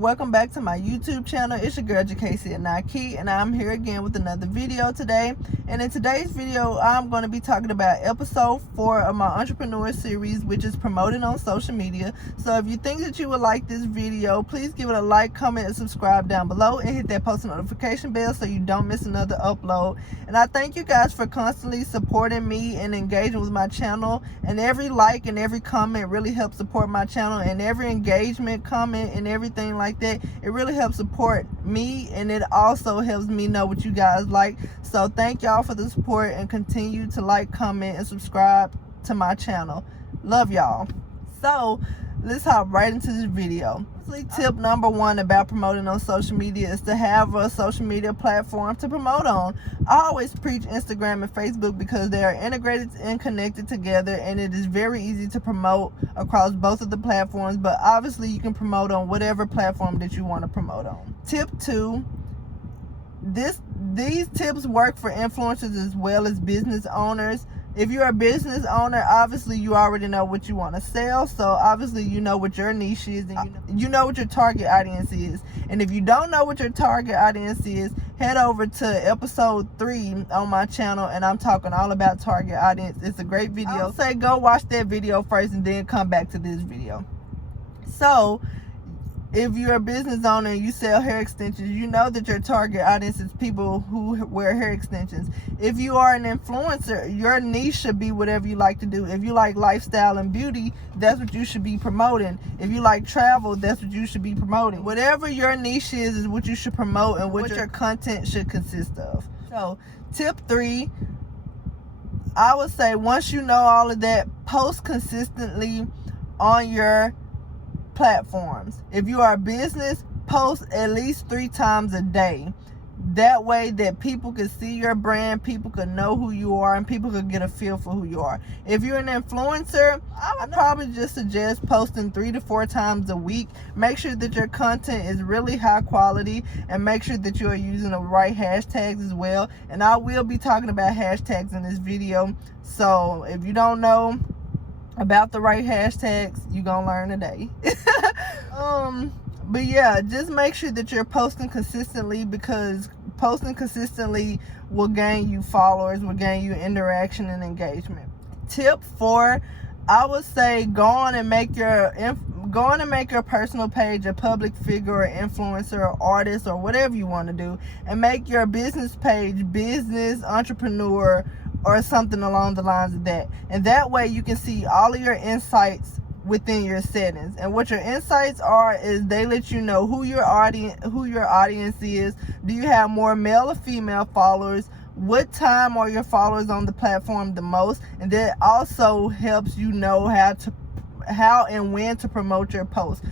Welcome back to my YouTube channel. It's your girl Jacasey and Nike, and I'm here again with another video today. And in today's video, I'm going to be talking about episode 4 of my entrepreneur series, which is promoting on social media. So if you think that you would like this video, please give it a like, comment, and subscribe down below, and hit that post notification bell so you don't miss another upload. And I thank you guys for constantly supporting me and engaging with my channel. And every like and every comment really helps support my channel, and every engagement, comment, and everything like that, it really helps support me, and it also helps me know what you guys like. So thank y'all for the support, and continue to like, comment, and subscribe to my channel. Love y'all. So let's hop right into this video. Tip number 1 about promoting on social media is to have a social media platform to promote on. I always preach Instagram and Facebook because they are integrated and connected together, and it is very easy to promote across both of the platforms, but obviously you can promote on whatever platform that you want to promote on. Tip 2, these tips work for influencers as well as business owners. If you're a business owner, obviously you already know what you want to sell, so obviously you know what your niche is, and you know what your target audience is. And if you don't know what your target audience is, head over to episode 3 on my channel, and I'm talking all about target audience. It's a great video. I'll say go watch that video first and then come back to this video. So if you're a business owner and you sell hair extensions, you know that your target audience is people who wear hair extensions. If you are an influencer, your niche should be whatever you like to do. If you like lifestyle and beauty, that's what you should be promoting. If you like travel, that's what you should be promoting. Whatever your niche is what you should promote, and what your content should consist of. So tip 3, I would say once you know all of that, post consistently on your platforms. If you are a business, post at least 3 times a day. That way that people can see your brand, people can know who you are, and people can get a feel for who you are. If you're an influencer, I would probably just suggest posting 3 to 4 times a week. Make sure that your content is really high quality, and make sure that you are using the right hashtags as well. And I will be talking about hashtags in this video, so if you don't know about the right hashtags, you're gonna learn today. But yeah, just make sure that you're posting consistently, because posting consistently will gain you followers, will gain you interaction and engagement. Tip 4, I would say go on and make your personal page a public figure or influencer or artist or whatever you want to do, and make your business page business entrepreneur or something along the lines of that. And that way you can see all of your insights within your settings. And what your insights are is they let you know who your audience is. Do you have more male or female followers? What time are your followers on the platform the most? And that also helps you know how and when to promote your post.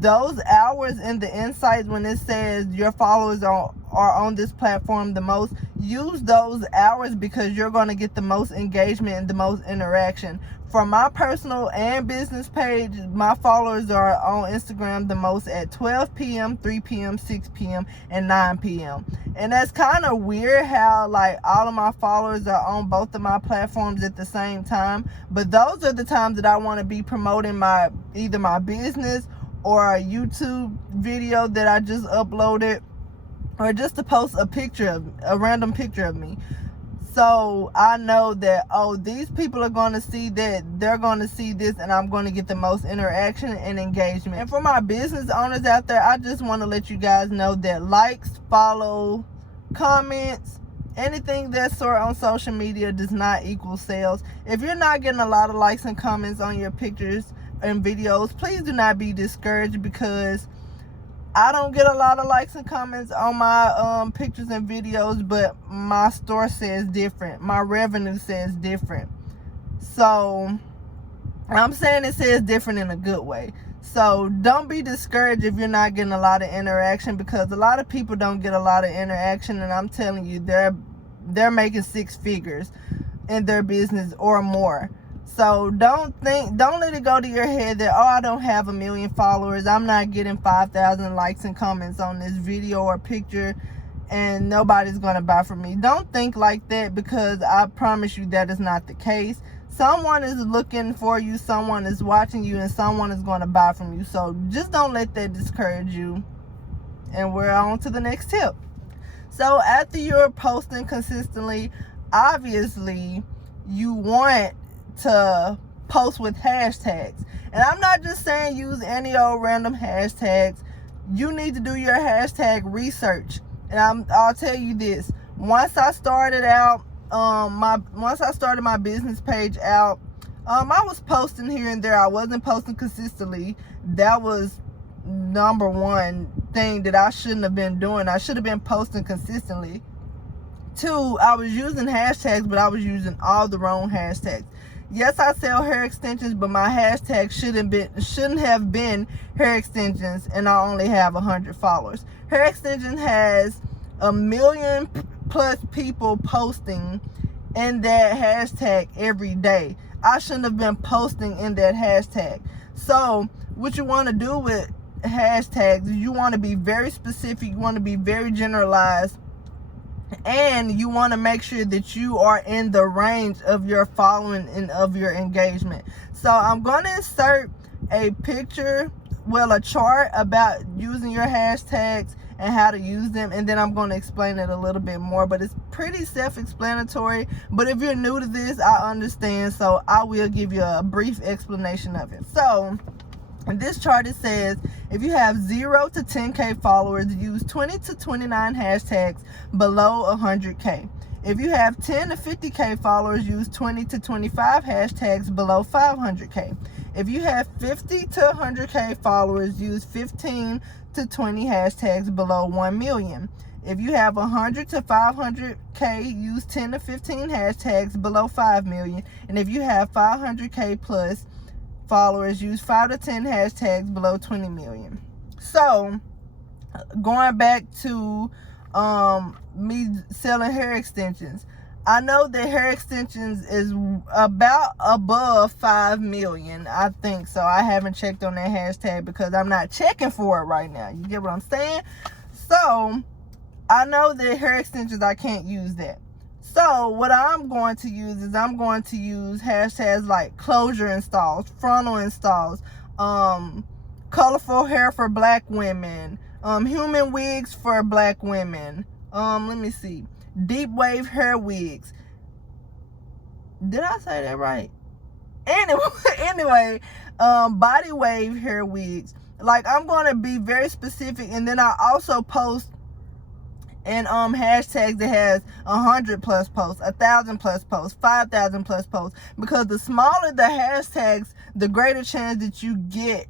Those hours in the insights, when it says your followers are on this platform the most, use those hours, because you're going to get the most engagement and the most interaction. For my personal and business page, my followers are on Instagram the most at 12 p.m., 3 p.m., 6 p.m., and 9 p.m. And that's kind of weird how like all of my followers are on both of my platforms at the same time. But those are the times that I want to be promoting either my business or a YouTube video that I just uploaded, or just to post a random picture of me. So I know that, oh, these people are going to see that, they're going to see this, and I'm going to get the most interaction and engagement. And for my business owners out there, I just want to let you guys know that likes, follow, comments, anything that sort on social media does not equal sales. If you're not getting a lot of likes and comments on your pictures and videos, please do not be discouraged, because I don't get a lot of likes and comments on my pictures and videos, but my store says different. My revenue says different. So I'm saying it says different in a good way. So don't be discouraged if you're not getting a lot of interaction, because a lot of people don't get a lot of interaction, and I'm telling you, they're making 6 figures. in their business or more. So don't let it go to your head that, oh, I don't have 1 million followers, I'm not getting 5,000 likes and comments on this video or picture, and nobody's gonna buy from me. Don't think like that, because I promise you that is not the case. Someone is looking for you, someone is watching you, and someone is going to buy from you. So just don't let that discourage you. And we're on to the next tip. So after you're posting consistently, obviously you want to post with hashtags. And I'm not just saying use any old random hashtags. You need to do your hashtag research. And I'll tell you this. Once I started out, once I started my business page out, I was posting here and there. I wasn't posting consistently. That was number one thing that I shouldn't have been doing. I should have been posting consistently. 2, I was using hashtags, but I was using all the wrong hashtags. Yes, I sell hair extensions, but my hashtag shouldn't have been hair extensions, and I only have 100 followers. Hair extension has 1 million plus people posting in that hashtag every day. I shouldn't have been posting in that hashtag. So what you want to do with hashtags is you want to be very specific, you want to be very generalized, and you want to make sure that you are in the range of your following and of your engagement. So I'm going to insert a picture, a chart about using your hashtags and how to use them, and then I'm going to explain it a little bit more, but it's pretty self-explanatory. But if you're new to this, I understand, so I will give you a brief explanation of it. So in this chart, it says if you have 0 to 10K followers, use 20 to 29 hashtags below 100K. If you have 10 to 50K followers, use 20 to 25 hashtags below 500K. If you have 50 to 100K followers, use 15 to 20 hashtags below 1 million. If you have 100 to 500K, use 10 to 15 hashtags below 5 million. And if you have 500K plus followers, use 5 to 10 hashtags below 20 million. So going back to me selling hair extensions, I know that hair extensions is about above 5 million, I think. So I haven't checked on that hashtag because I'm not checking for it right now. You get what I'm saying? So I know that hair extensions, I can't use that. So what I'm going to use is I'm going to use hashtags like closure installs, frontal installs, colorful hair for black women, human wigs for black women, let me see, deep wave hair wigs. Did I say that right? Anyway, body wave hair wigs. Like, I'm going to be very specific, and then I also post and hashtags that has 100 plus posts, 1,000 plus posts, 5,000 plus posts, because the smaller the hashtags, the greater chance that you get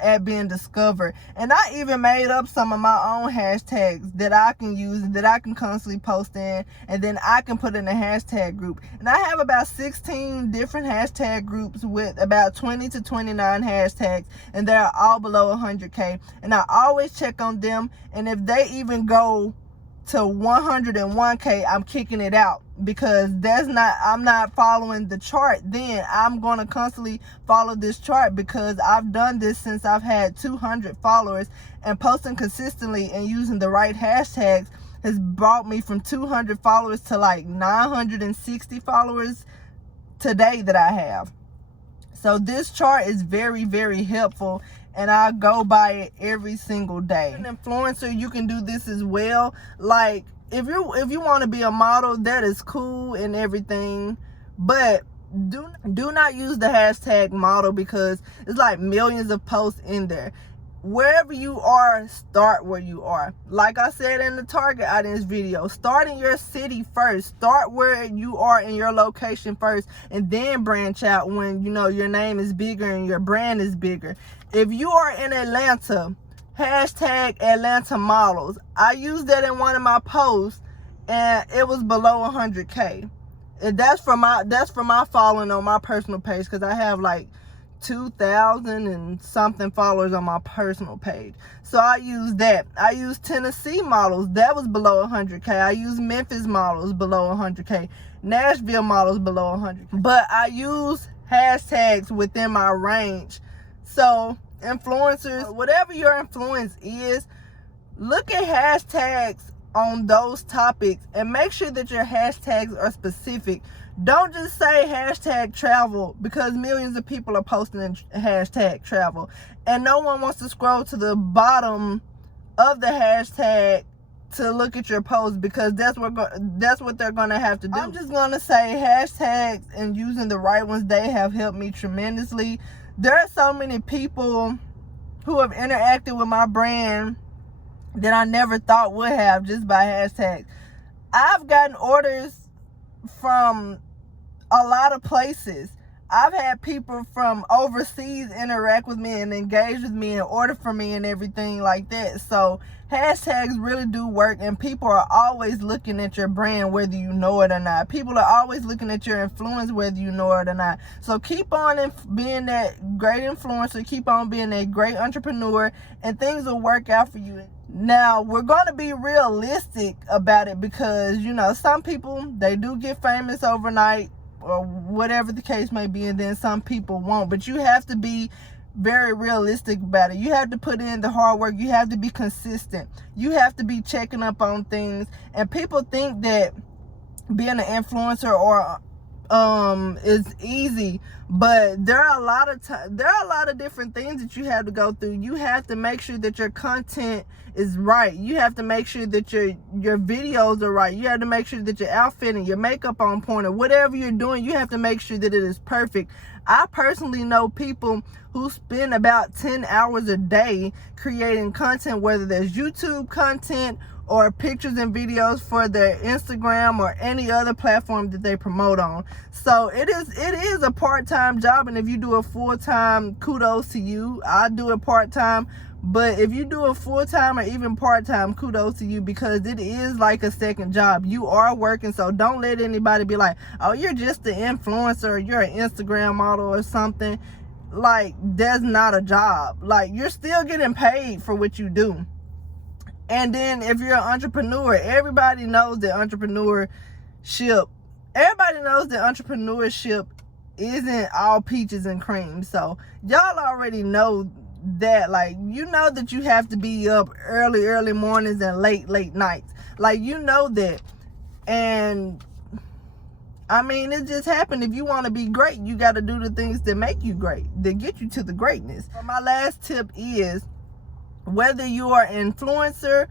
at being discovered. And I even made up some of my own hashtags that I can use, that I can constantly post in, and then I can put in a hashtag group. And I have about 16 different hashtag groups with about 20 to 29 hashtags, and they're all below 100K. And I always check on them, and if they even go to 101K, I'm kicking it out, because I'm not following the chart. Then I'm going to constantly follow this chart, because I've done this since I've had 200 followers, and posting consistently and using the right hashtags has brought me from 200 followers to like 960 followers today that I have. So this chart is very, very helpful, and I go by it every single day. An influencer, you can do this as well. Like, if you want to be a model, that is cool and everything, but do not use the hashtag model, because it's like millions of posts in there. Wherever you are, start where you are. Like I said in the target audience video, start in your city first. Start where you are in your location first, and then branch out when you know your name is bigger and your brand is bigger. If you are in Atlanta, hashtag Atlanta models. I used that in one of my posts, and it was below 100K. And that's for my following on my personal page, because I have like 2,000 and something followers on my personal page. So I use that. I use Tennessee models, that was below 100K. I use Memphis models below 100K. Nashville models below 100K. But I use hashtags within my range. So influencers, whatever your influence is, look at hashtags on those topics and make sure that your hashtags are specific. Don't just say hashtag travel, because millions of people are posting in hashtag travel and no one wants to scroll to the bottom of the hashtag to look at your post, because that's what they're going to have to do. I'm just going to say hashtags, and using the right ones, they have helped me tremendously. There are so many people who have interacted with my brand that I never thought would have, just by hashtags. I've gotten orders from a lot of places. I've had people from overseas interact with me and engage with me and order from me and everything like that. So hashtags really do work, and people are always looking at your brand whether you know it or not. People are always looking at your influence whether you know it or not. So keep on being that great influencer, keep on being a great entrepreneur, and things will work out for you. Now, we're going to be realistic about it, because, you know, some people, they do get famous overnight or whatever the case may be, and then some people won't. But you have to be very realistic about it. You have to put in the hard work. You have to be consistent. You have to be checking up on things. And people think that being an influencer or is easy, but there are a lot of different things that you have to go through. You have to make sure that your content is right. You have to make sure that your videos are right. You have to make sure that your outfit and your makeup on point, or whatever you're doing, you have to make sure that it is perfect. I personally know people who spend about 10 hours a day creating content, whether there's YouTube content or pictures and videos for their Instagram or any other platform that they promote on. So it is a part-time job, and if you do it full-time, kudos to you. I do it part-time, but if you do it full-time or even part-time, kudos to you, because it is like a second job. You are working, so don't let anybody be like, oh, you're just an influencer, or you're an Instagram model or something. Like, that's not a job. Like, you're still getting paid for what you do. And then if you're an entrepreneur, everybody knows that entrepreneurship isn't all peaches and cream. So y'all already know that. Like, you know that you have to be up early mornings and late nights. Like, you know that. And I mean, it just happened. If you want to be great, you got to do the things that make you great, that get you to the greatness. So my last tip is, whether you are an influencer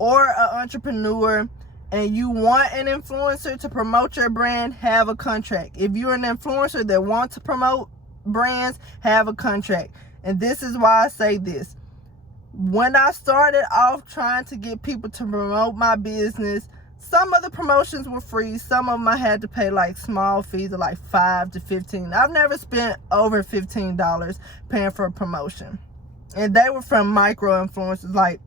or an entrepreneur and you want an influencer to promote your brand, have a contract. If you're an influencer that wants to promote brands, have a contract. And this is why I say this. When I started off trying to get people to promote my business, some of the promotions were free. Some of them I had to pay like small fees of like $5 to $15. I've never spent over $15 paying for a promotion. And they were from micro influencers, like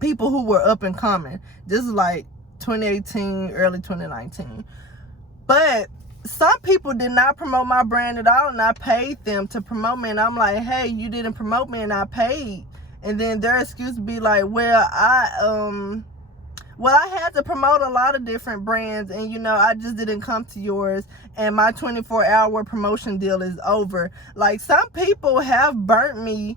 people who were up and coming. This is like 2018, early 2019. But some people did not promote my brand at all, and I paid them to promote me. And I'm like, hey, you didn't promote me and I paid. And then their excuse would be like, well, I had to promote a lot of different brands, and you know, I just didn't come to yours, and my 24-hour promotion deal is over. Like, some people have burnt me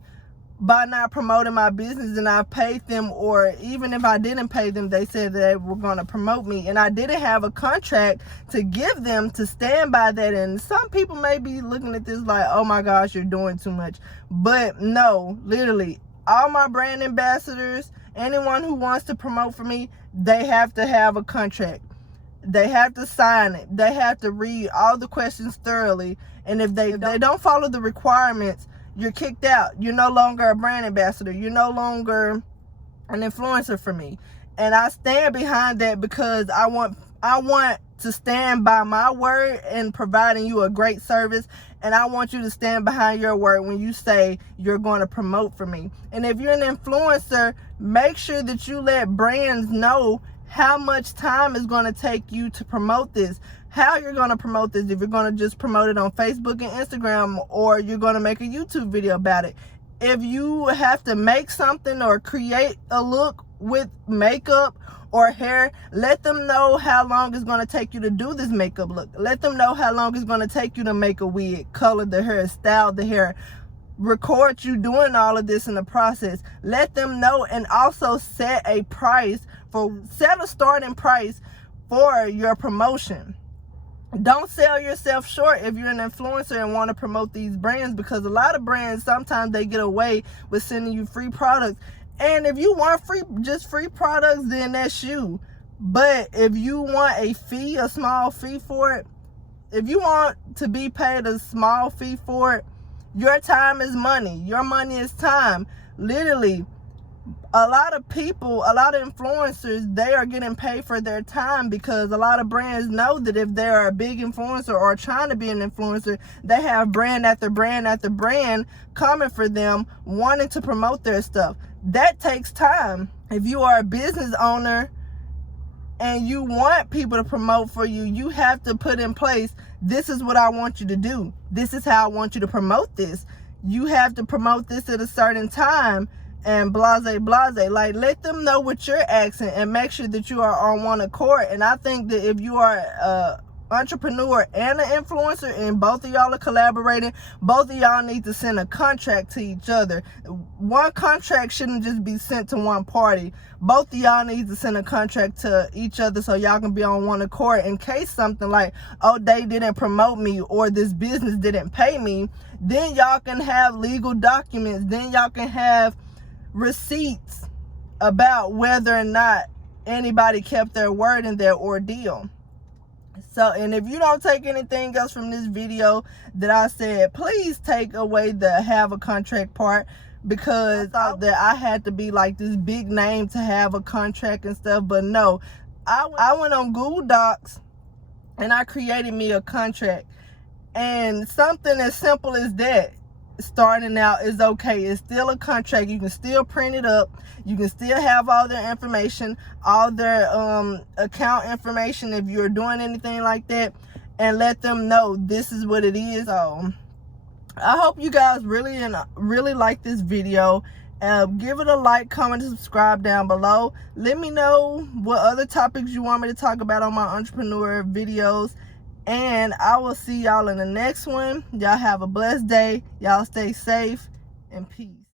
by not promoting my business, and I paid them, or even if I didn't pay them, they said they were going to promote me, and I didn't have a contract to give them to stand by that. And some people may be looking at this like, oh my gosh, you're doing too much. But no, literally, all my brand ambassadors, anyone who wants to promote for me, they have to have a contract. They have to sign it. They have to read all the questions thoroughly, and if they don't follow the requirements, you're kicked out. You're no longer a brand ambassador. You're no longer an influencer for me. And I stand behind that, because I want to stand by my word in providing you a great service. And I want you to stand behind your word when you say you're going to promote for me. And if you're an influencer, make sure that you let brands know how much time is going to take you to promote this, how you're going to promote this, if you're going to just promote it on Facebook and Instagram, or you're going to make a YouTube video about it. If you have to make something or create a look with makeup or hair, let them know how long it's going to take you to do this makeup look. Let them know how long it's going to take you to make a wig, color the hair, style the hair, record you doing all of this in the process. Let them know, and also set a starting price for your promotion. Don't sell yourself short if you're an influencer and want to promote these brands, because a lot of brands, sometimes they get away with sending you free products. And if you want just free products, then that's you. But if you want a small fee for it, if you want to be paid a small fee for it, your time is money. Your money is time. Literally, a lot of influencers, they are getting paid for their time, because a lot of brands know that if they're a big influencer or trying to be an influencer, they have brand after brand after brand coming for them, wanting to promote their stuff. That takes time. If you are a business owner and you want people to promote for you, you have to put in place, this is what I want you to do. This is how I want you to promote this. You have to promote this at a certain time, and blase. Like, let them know what you're asking, and make sure that you are on one accord. And I think that if you are a entrepreneur and an influencer, and both of y'all are collaborating, both of y'all need to send a contract to each other. One contract shouldn't just be sent to one party. Both of y'all need to send a contract to each other, so y'all can be on one accord in case something like, oh, they didn't promote me, or this business didn't pay me. Then y'all can have legal documents. Then y'all can have receipts about whether or not anybody kept their word in their ordeal. So, and if you don't take anything else from this video that I said, please take away the have a contract part, because I thought that I had to be like this big name to have a contract and stuff. But no, I went on Google Docs and I created me a contract. And something as simple as that, starting out, is okay. It's still a contract. You can still print it up. You can still have all their information, all their account information if you're doing anything like that, and let them know this is what it is. So I hope you guys really like this video. Give it a like, comment, and subscribe down below. Let me know what other topics you want me to talk about on my entrepreneur videos. And I will see y'all in the next one. Y'all have a blessed day. Y'all stay safe, and peace.